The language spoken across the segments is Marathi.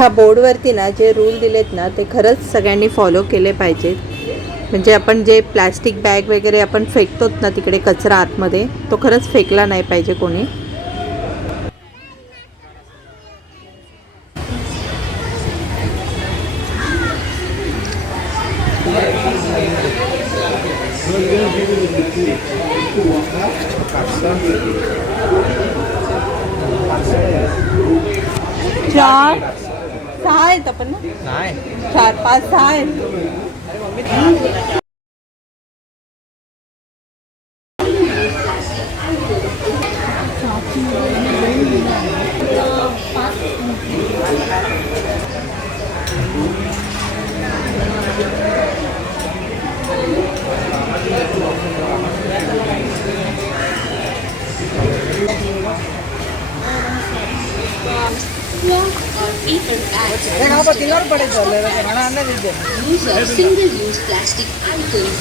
ह्या बोर्डवरती ना जे रूल दिलेत ना ते खरंच सगळ्यांनी फॉलो केले पाहिजेत. म्हणजे आपण जे प्लॅस्टिक बॅग वगैरे आपण फेकतोत ना तिकडे कचरा आतमध्ये, तो खरंच फेकला नाही पाहिजे कोणी. चार सहा आहेत आपण ना, 4 5 6 आहेत. Single-use plastic items.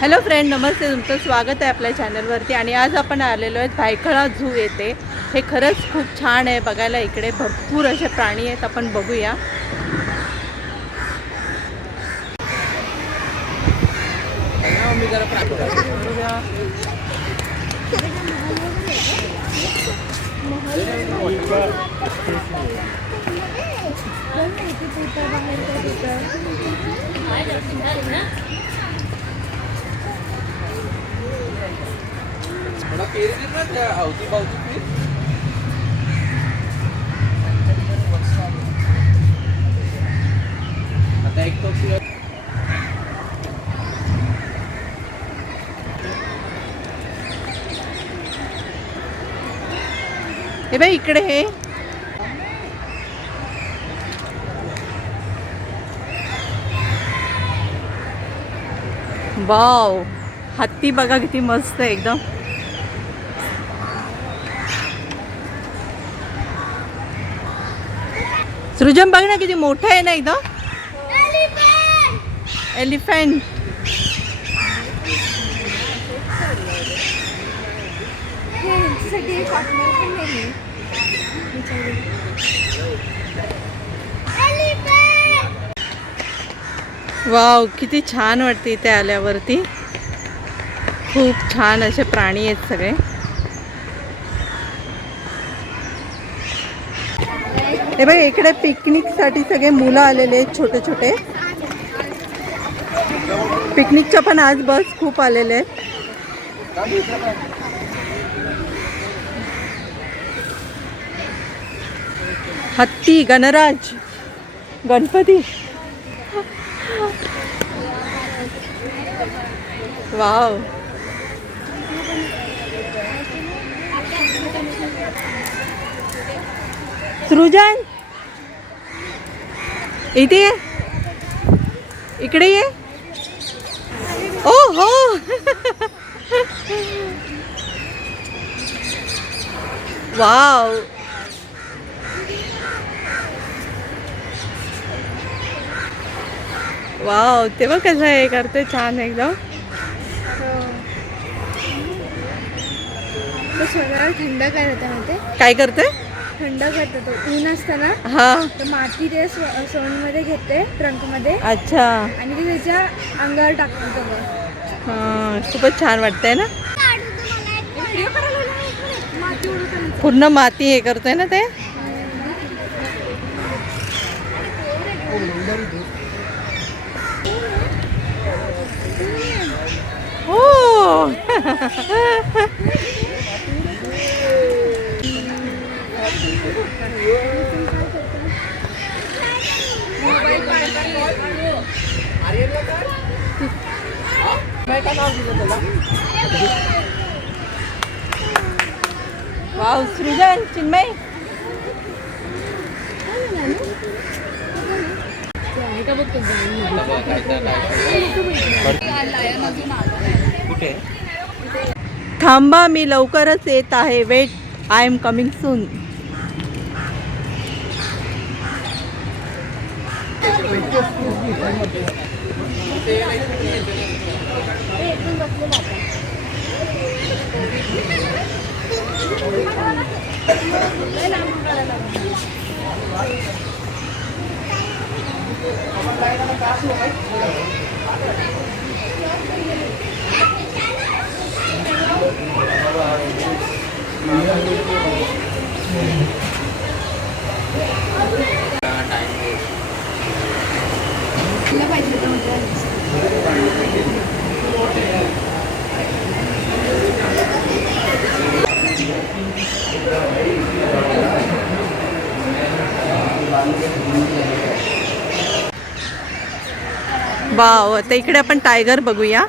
Hello friend, नमस्ते. तुमचं स्वागत आहे आपल्या चॅनलवरती. आणि आज आपण आलेलो आहेत भायखळा झू येथे. हे खरंच खूप छान आहे बघायला. इकडे भरपूर असे प्राणी आहेत, आपण बघूया. हे बाई इकडे हे वाव, हत्ती बघा किती मस्त आहे एकदम. सृजन बघ ना किती मोठं आहे ना एकदम. एलिफंट. वाव, किती छान वाटते इथे आल्यावरती. खूप छान असे प्राणी आहेत सगळे. हे बघ इकडे पिकनिकसाठी सगळे मुलं आलेले आहेत, छोटे छोटे. पिकनिकच्या पण आज बस खूप आलेले आहेत. हत्ती, गणराज, गणपती. वाव, सृजन इथे ये, इकडे ये. ओ हो. वाव, वाव, ते बघ कसं हे करते छान एकदम. स्वतःला थंड करते माहिती. काय करते? थंड करते. तो ऊन असतं ना, हा, तर माती ते सोनमध्ये घेते, ट्रंकमध्ये. अच्छा. आणि ते त्याच्या अंगावर टाकते सगळं. हा, खूपच छान वाटतंय ना. पूर्ण माती हे करतोय ना ते. हो. वाव, सृजन, चिन्मय. कुठे? थांबा, मी लवकरच येत आहे. Wait, I am coming soon. Wow, आता इकडे आपण टायगर बघूया.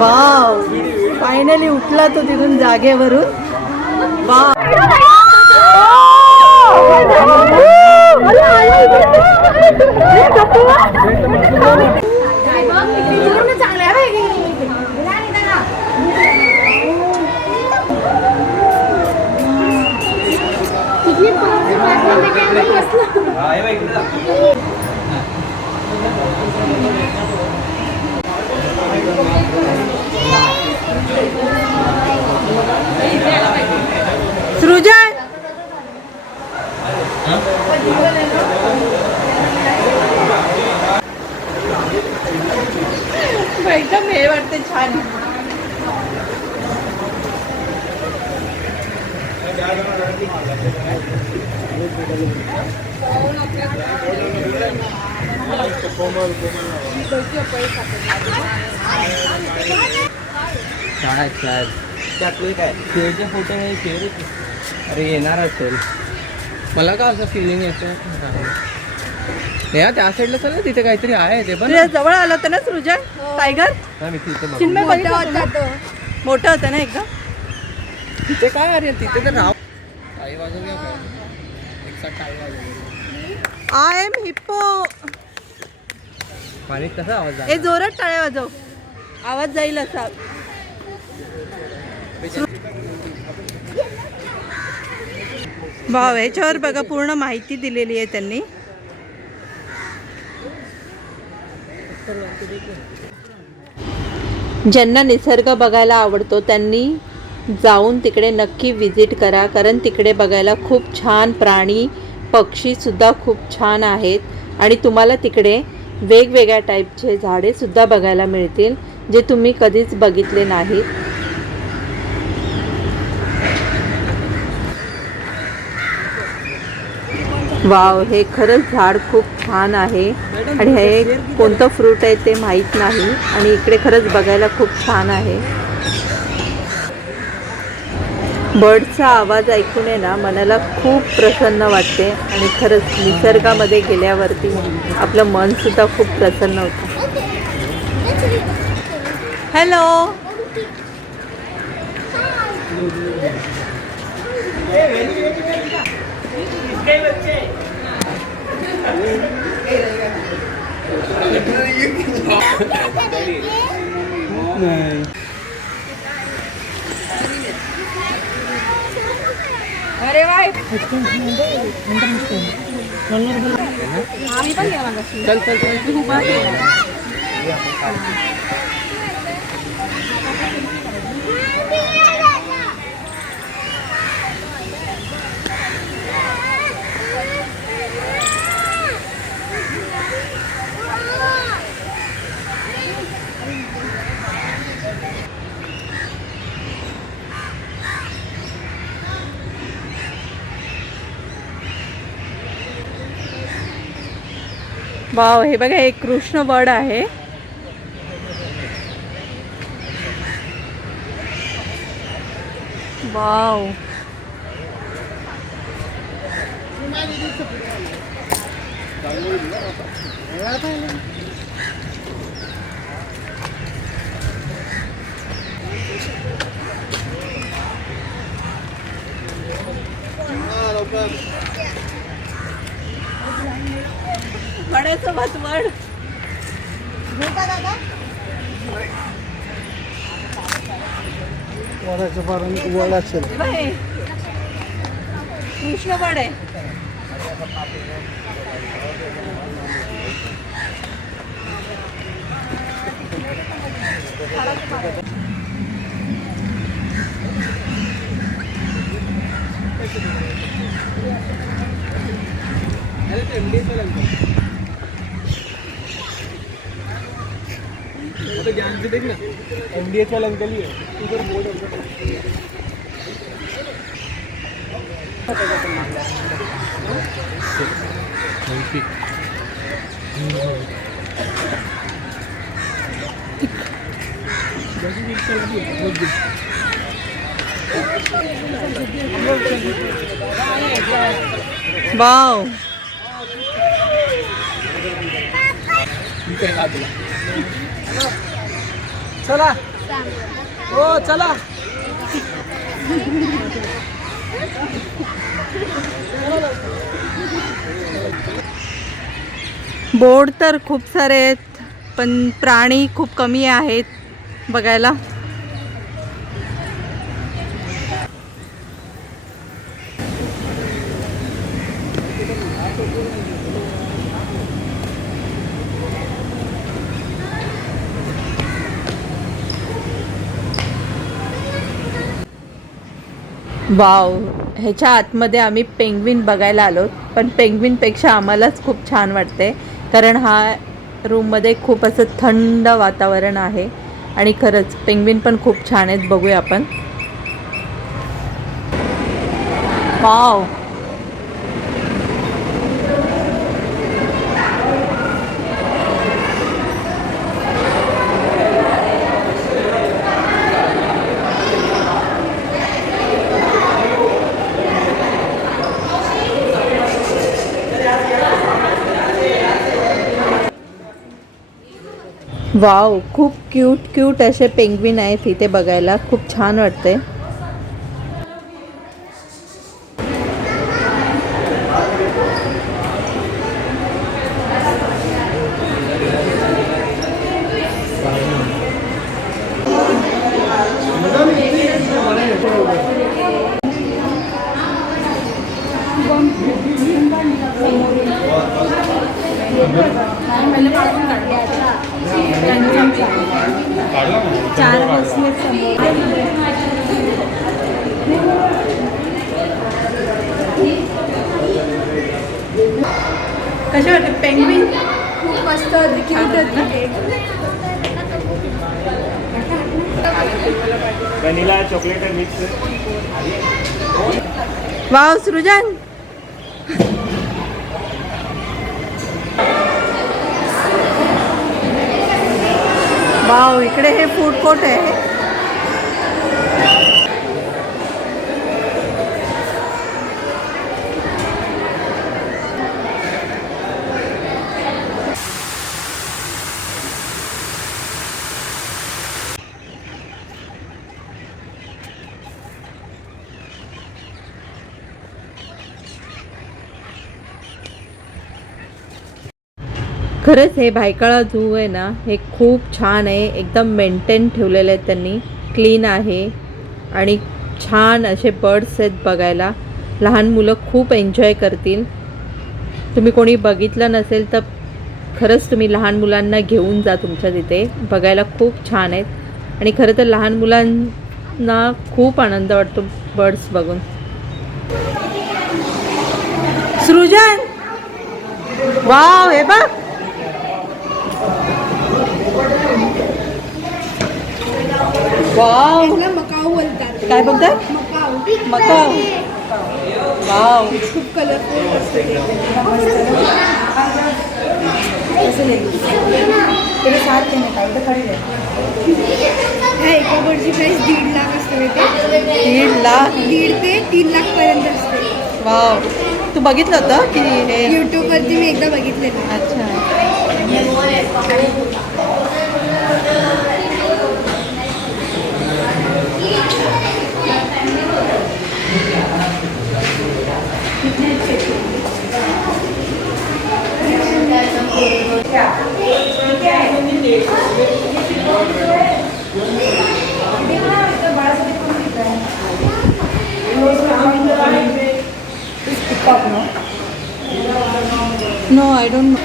वाव, फायनली उठला तो तिथून जागेवरून. वाव, सृजन एकदम हे वाटते छान. त्यातले काय शेअरचे फोटो नाही, शेअर अरे येणार असेल. मला का असं फिलिंग येतं त्या साईडला चल ना, तिथे काहीतरी आहे ते पण. तुझ्या जवळ आलं होतं ना सृजन टायगर? मी तिथे चिन्मय बघितलं होतं ना? मोठं होतं ना एकदम. तिथे काय अरे तिथे तर राव टाळी वाजवूया का? एक साथ टाळी वाजवूया. I am hippo. पाणीत कसा आवाज ए जोरात टाळ्या वाजव, आवाज जाईल असा. वाव, ह्याच्यावर बघा पूर्ण माहिती दिलेली आहे त्यांनी. ज्यांना निसर्ग बघायला आवडतो त्यांनी जाऊन तिकडे नक्की विजिट करा, कारण तिकडे बघायला खूप छान प्राणी पक्षीसुद्धा खूप छान आहेत आणि तुम्हाला तिकडे वेगवेगळ्या टाईपचे झाडेसुद्धा बघायला मिळतील जे तुम्ही कधीच बघितले नाहीत. वाव, हे खरंच झाड खूप छान आहे आणि हे कोणतं फ्रूट आहे ते माहीत नाही आणि इकडे खरंच बघायला खूप छान आहे. बर्डचा आवाज ऐकून आहे ना मनाला खूप प्रसन्न वाटते आणि खरंच निसर्गामध्ये गेल्यावरती आपलं मनसुद्धा खूप प्रसन्न होतं. हॅलो, अरे वा, चल चल चल. वाव, हे बघा एक कृष्ण वड आहे वाव. वड्याचं भातवड. कृष्ण वडे. MDH वाला अंकल ही है उधर बोर्ड वाव. चला हो चला. बोर्ड तर खूप सारे आहेत पण प्राणी खूप कमी आहेत बघायला. वाव. ह्याच्या आतमध्ये आम्ही पेंग्विन बघायला आलो पण पेंग्विनपेक्षा आम्हालाच खूप छान वाटते कारण हा रूममध्ये खूप असं थंड वातावरण आहे आणि खरंच पेंग्विन पण खूप छान आहेत. बघूया आपण. वाव. वाव. खूप क्यूट असे पेंग्विन आहेत इथे बघायला. खूप छान वाटते. चार बसले समोर. कसे वाटते पेंग्विन? खूप मस्त क्यूट होती. वनीला चॉकलेट मिक्स. वाव सृजन. वाव. इकडे हे फूड कोर्ट आहे. खरंच हे भायखळा झू आहे ना, हे खूप छान आहे. एकदम मेंटेन ठेवलेले आहेत त्यांनी. क्लीन आहे आणि छान असे बर्ड्स आहेत बघायला. लहान मुलं खूप एन्जॉय करतील. तुम्ही कोणी बघितलं नसेल तर खरंच तुम्ही लहान मुलांना घेऊन जा तुमच्या तिथे. बघायला खूप छान आहेत आणि खरं तर लहान मुलांना खूप आनंद वाटतो बर्ड्स बघून. सृजन. वाव. हे बघ. वाव. मकाऊ बोलतात. काय बोलतात? मकाऊ. मकाऊ. वाव. खूप कलरफुल असते ते. तेरे साथ लेने का इधर खड़ी रहे. ह्या एका बोर्डची प्राईस 1.5 लाख असते ते 1.5 लाख 1.5 ते 3 लाख पर्यंत असते. वाव. तू बघितलं होतं की हे? यूट्यूबवरती मी एकदा बघितलेलं. अच्छा. No, I don't know.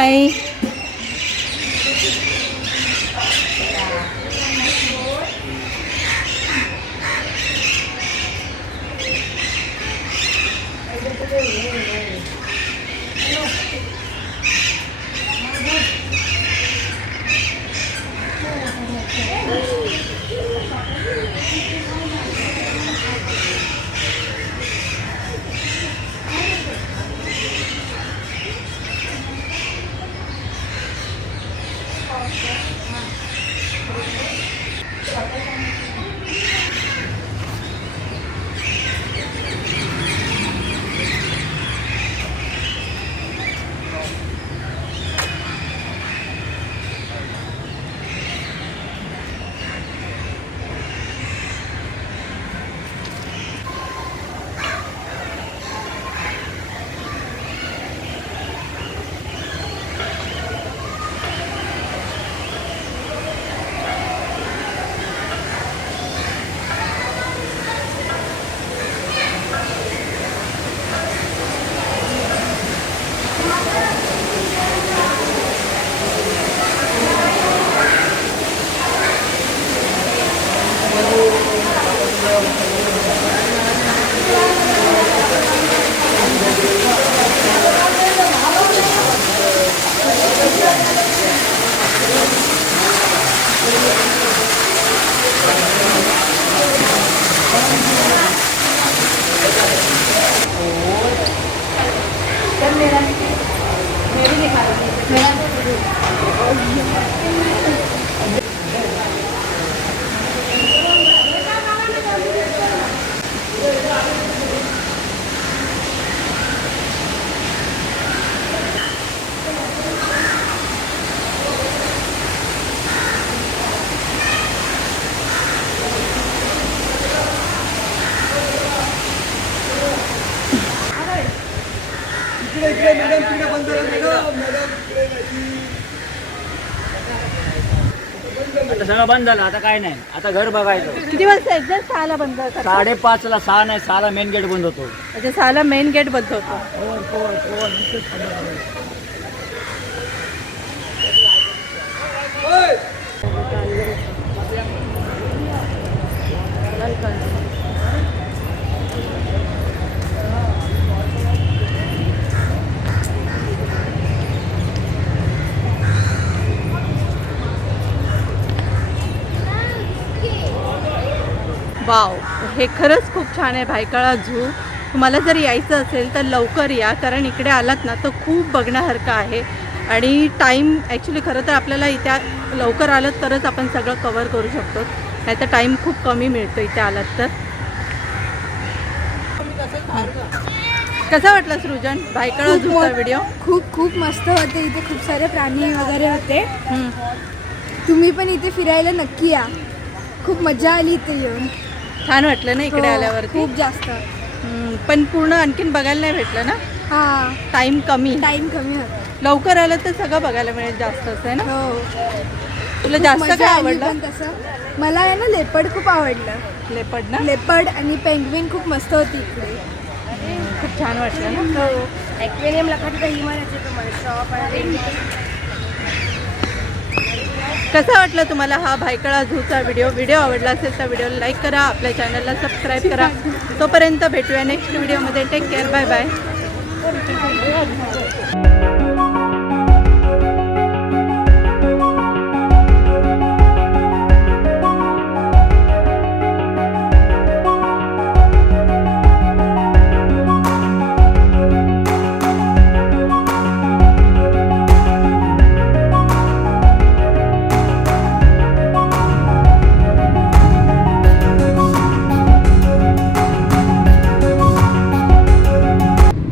Hi. आता सगळं बंद झालं, आता काय नाही, आता घर बघायचं. किती वाजता एक्झॅक्ट 6ला बंद करतात? 5:30ला, 6 नाही, 6ला मेन गेट बंद होतो. अच्छा, 6ला मेन गेट बंद होतो. वाव, हे खरंच खूप छान आहे भायखळा झू. तुम्हाला जर यायचं असेल तर लवकर या, कारण इकडे आलात ना तर खूप बघण्यासारखं आहे. आणि टाईम ॲक्च्युली खरं तर आपल्याला इथे लवकर आलं तरच आपण सगळं कवर करू शकतो, नाही तर टाईम खूप कमी मिळतो इथे आलात तर. कसा वाटला सृजन भायखळा झूचा व्हिडिओ? खूप खूप मस्त होते. इथे खूप सारे प्राणी वगैरे होते. तुम्ही पण इथे फिरायला नक्की या. खूप मजा आली इथे येऊन. छान वाटलं ना इकडे आल्यावर? खूप जास्त. पण पूर्ण आणखीन बघायला नाही भेटलं ना? हां, टाईम कमी टाईम कमी होता. लवकर आलं तर सगळं बघायला मिळेल जास्त असं आहे ना? हो. तुला खूप जास्त मजा काय आली आवडलं? पण तसं मला आहे ना लेपर्ड खूप आवडलं. लेपर्ड ना लेपर्ड आणि पेंग्विन खूप मस्त होती इकडे. खूप छान वाटलं ना. हो ॲक्वेरियम लागत ही म्हणायचे तुम्हाला शॉप आणि कसा वाटला तुम्हाला हा भायखळा झूचा व्हिडिओ आवडला असेल तर व्हिडिओला लाईक करा, आपल्या चॅनलला सबस्क्राईब करा. तोपर्यंत भेटूया नेक्स्ट व्हिडिओमध्ये. Take care, bye bye.